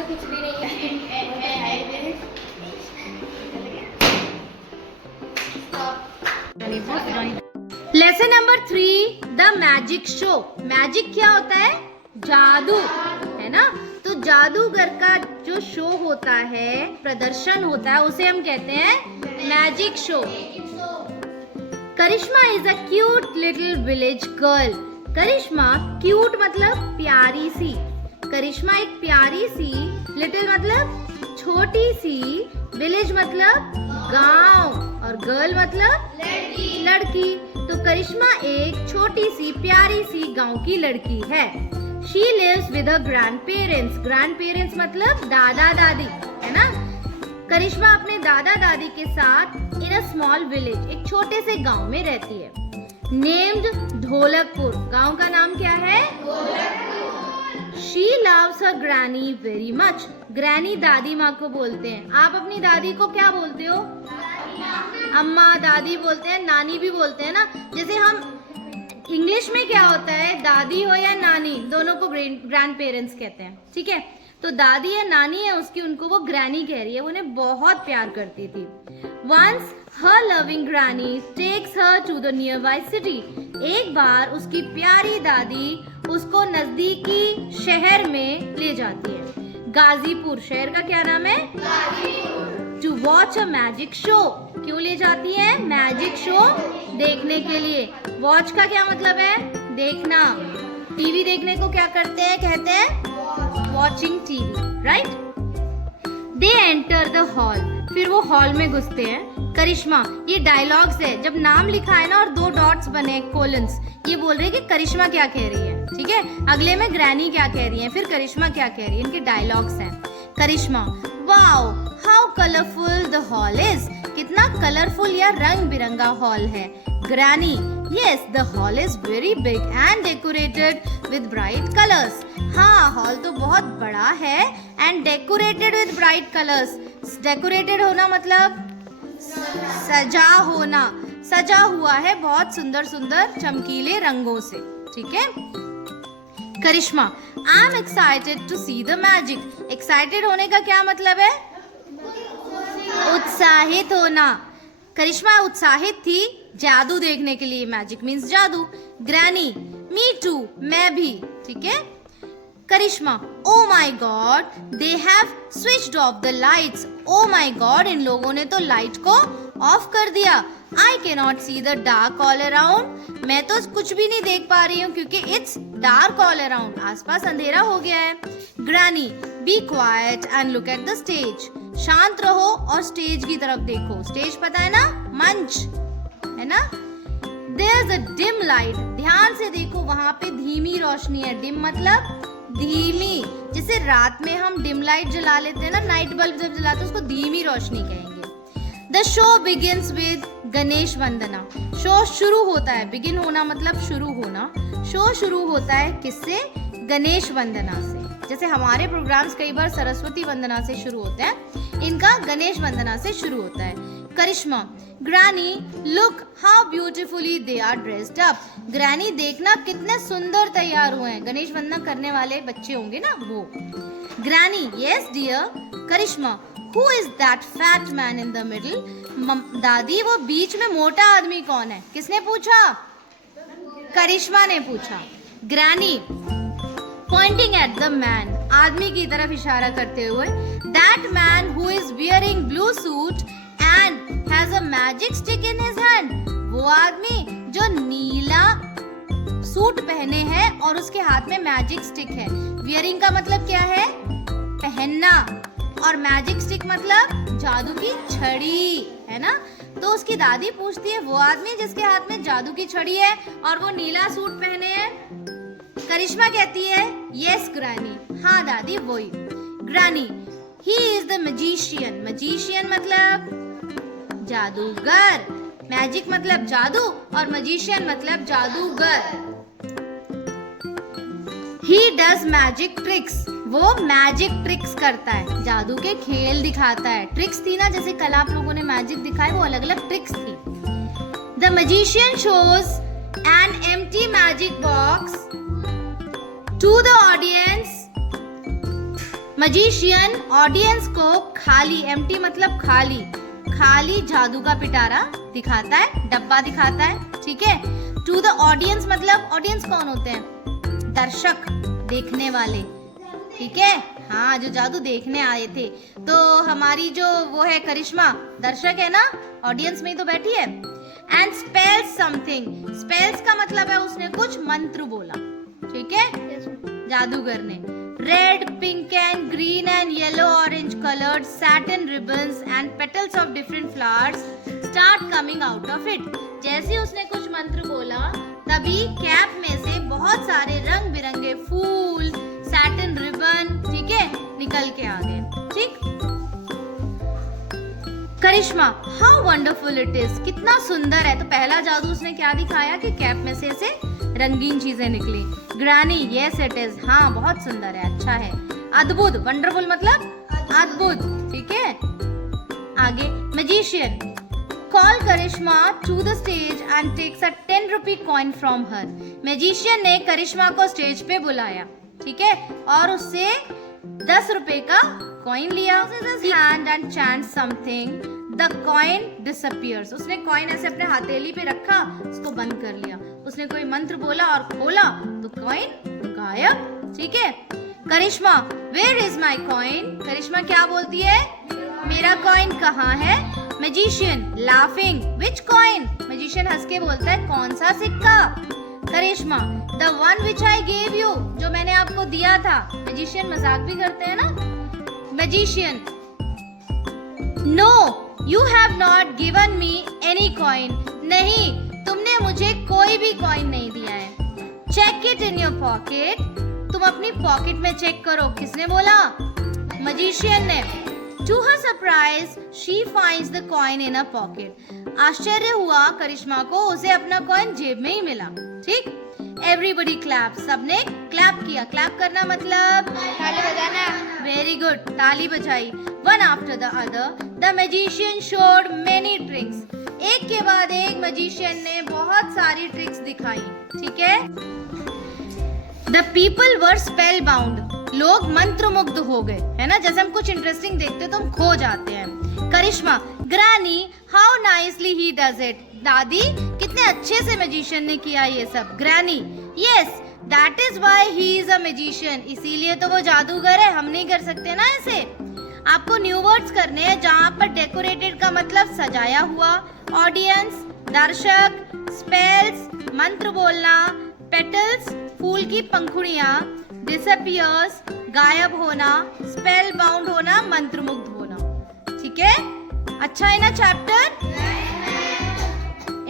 में कुछ भी नहीं है। Lesson number 3, the magic show. Magic क्या होता है? जादू, है ना? तो जादूगर का जो शो होता है, प्रदर्शन होता है, उसे हम कहते हैं magic show. Karishma is a cute little village girl. Karishma cute मतलब प्यारी सी, करिश्मा एक प्यारी सी, लिटिल मतलब छोटी सी, विलेज मतलब गांव, और गर्ल मतलब लड़की। तो करिश्मा एक छोटी सी प्यारी सी गांव की लड़की है। She lives with her grandparents. Grandparents मतलब दादा दादी, है ना? करिश्मा अपने दादा दादी के साथ in a small village, एक छोटे से गांव में रहती है। Named ढोलकपुर। गांव का नाम क्या है? She loves her granny very much. Granny दादी माँ को बोलते हैं। आप अपनी दादी को क्या बोलते हो? अम्मा, दादी बोलते हैं, नानी भी बोलते हैं ना। जैसे हम इंग्लिश में क्या होता है, दादी हो या नानी, दोनों को ग्रैंड पेरेंट्स कहते हैं, ठीक है? तो दादी या नानी है उसकी, उनको वो ग्रैनी कह रही है, वो उन्हें बहुत प्यार करती थी। Once her loving granny takes her to the nearby city. एक बार उसकी प्यारी दादी उसको नजदीकी शहर में ले जाती है। गाजीपुर शहर का क्या नाम है? To watch a magic show. क्यों ले जाती है? मैजिक शो देखने के लिए। वॉच का क्या मतलब है? देखना। टीवी देखने को क्या करते हैं? कहते हैं watching TV, right? They enter the hall. फिर वो हॉल में घुसते हैं। करिश्मा, ये डायलॉग्स है, जब नाम लिखा है ना और 2 डॉट्स बने, कोलन्स, ये बोल रहे हैं कि करिश्मा क्या कह रही है, ठीक है? अगले में ग्रैनी क्या कह रही है, फिर करिश्मा क्या कह रही है, इनके डायलॉग्स हैं। Karishma, wow how colourful the hall is. कितना कलरफुल या रंग बिरंगा हॉल है। Granny, yes the hall is very big and decorated with bright colours. हाँ, हॉल तो बहुत बड़ा है and decorated with bright colours. Decorated होना मतलब सजा होना, सजा हुआ है बहुत सुंदर सुंदर चमकीले रंगों से, ठीक है? Karishma, I am excited to see the magic. Excited होने का क्या मतलब है? उत्साहित होना। करिश्मा उत्साहित थी जादू देखने के लिए। मैजिक मीन्स जादू। ग्रैनी, मी टू, मैं भी, ठीक है? Karishma, oh my god they have switched off the lights. Oh my god, इन लोगों ने तो लाइट को ऑफ कर दिया। I can not see the dark all around. मैं तो कुछ भी नहीं देख पा रही हूँ क्योंकि इट्स डार्क ऑल अराउंड, आसपास अंधेरा हो गया है। Granny, be quiet and look at the stage. शांत रहो और स्टेज की तरफ देखो। स्टेज पता है ना? मंच, है ना? There's a dim light. ध्यान से देखो, वहां पे धीमी रोशनी है। डिम मतलब धीमी। जैसे रात में हम डिम लाइट जला लेते हैं ना, नाइट बल्ब जब जलाते हैं उसको धीमी रोशनी कहेंगे। The show begins with Ganesh Vandana. Show शुरू होता है, बिगिन होना मतलब शुरू होना। शो शुरू होता है किससे? गणेश वंदना से। जैसे हमारे प्रोग्राम्स कई बार सरस्वती वंदना से शुरू होते हैं, इनका गणेश वंदना से शुरू होता है। Karishma, granny look how beautifully they are dressed up. Granny देखना कितने सुंदर तैयार हुए हैं। गणेश वंदना करने वाले बच्चे होंगे ना वो। Granny, yes dear. Karishma, who is that fat man in the middle. दादी, वो बीच में मोटा आदमी कौन है? किसने पूछा? करिश्मा ने पूछा। Granny, Poynting at the man, आदमी की तरफ इशारा करते हुए, that man who is wearing blue suit and has a magic stick in his hand. वो आदमी जो नीला सूट पहने है और उसके हाथ में मैजिक स्टिक है। वियरिंग का मतलब क्या है? पहनना, और मैजिक स्टिक मतलब जादू की छड़ी, है ना? तो उसकी दादी पूछती है, वो आदमी जिसके हाथ में जादू की छड़ी है और वो नीला सूट पहने है? करिश्मा कहती है, यस ग्रैनी, हाँ दादी वही। Granny, he is the magician. Magician मतलब जादूगर। मैजिक मतलब जादू और मैजिशियन मतलब जादूगर। He does magic tricks. वो मैजिक ट्रिक्स करता है, जादू के खेल दिखाता है। ट्रिक्स थी ना, जैसे कल आप लोगों ने मैजिक दिखाए, वो अलग अलग ट्रिक्स थी। The magician shows an empty magic box to the audience. Magician audience को खाली, एम्प्टी मतलब खाली, खाली जादू का पिटारा दिखाता है, डब्बा दिखाता है, ठीक है। टू द ऑडियंस मतलब ऑडियंस कौन होते हैं? दर्शक, देखने वाले, ठीक है। हाँ, जो जादू देखने आए थे। तो हमारी जो वो है करिश्मा, दर्शक है ना, ऑडियंस में ही तो बैठी है। एंड स्पेल्स समथिंग, स्पेल्स का मतलब है उसने कुछ मंत्र बोला, ठीक है, जादूगर ने। Red, pink and green and yellow orange coloured satin ribbons and petals of different flowers start coming out of it. जैसे उसने कुछ मंत्र बोला तभी कैप में से बहुत सारे रंग बिरंगे फूल, सैटिन रिबन, ठीक है, निकल के आ गए, ठीक। करिश्मा, हाउ वंडरफुल इट इज, कितना सुंदर है। तो पहला जादू उसने क्या दिखाया कि कैप में से ऐसे रंगीन चीजें निकली। ग्रैनी, यस इट इज, हाँ बहुत सुंदर है, अच्छा है। अद्भुत, वंडरफुल मतलब अद्भुत, ठीक है। आगे, magician, call Karishma to the stage and takes a 10 rupee coin from her. Magician ने करिश्मा को स्टेज पे बुलाया, ठीक है, और उससे 10 रुपए का कॉइन लिया। Hand and chant something, the coin disappears. उसने कॉइन ऐसे अपने हथेली पे रखा, उसको बंद कर लिया। उसने कोई मंत्र बोला और खोला तो कॉइन गायब, ठीक है। Karishma, where is my coin. Karishma क्या बोलती है? मेरा कॉइन कहाँ है? Magician, laughing, which coin. Magician हंस के बोलता है, कौन सा सिक्का। Karishma, the one which I gave you, जो मैंने आपको दिया था। मैजिशियन मजाक भी करते हैं ना। Magician, no you have not given me any coin. नहीं, तुमने मुझे कोई भी कॉइन नहीं दिया है। Check it in your pocket, तुम अपनी पॉकेट में चेक करो। किसने बोला? मैजिशियन ने। To her surprise, she finds the coin in her pocket. आश्चर्य हुआ करिश्मा को, उसे अपना कॉइन जेब में ही मिला, ठीक। Everybody claps, सबने क्लैप किया। क्लैप करना मतलब ताली बजाना। वेरी गुड, ताली बजाई। One after the other, the magician showed many tricks. एक के बाद एक मैजिशियन ने बहुत सारी ट्रिक्स दिखाई, ठीक है। The people were spellbound. लोग मंत्रमुग्ध हो गए, है ना। जैसे हम कुछ इंटरेस्टिंग देखते हैं तो हम खो जाते हैं। Karishma, granny, how nicely he does it. दादी, कितने अच्छे से मैजिशियन ने किया ये सब। Granny, yes that is why he is a magician. इसीलिए तो वो जादूगर है, हम नहीं कर सकते ना ऐसे। आपको न्यू वर्ड्स करने हैं जहाँ पर डेकोरेटेड का मतलब सजाया हुआ, ऑडियंस दर्शक, स्पेल्स मंत्र बोलना, पेटल्स फूल की पंखुड़ियाँ, डिसअपियर्स गायब होना, स्पेल बाउंड होना, मंत्रमुग्ध होना, ठीक है। अच्छा है ना चैप्टर?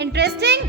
इंटरेस्टिंग।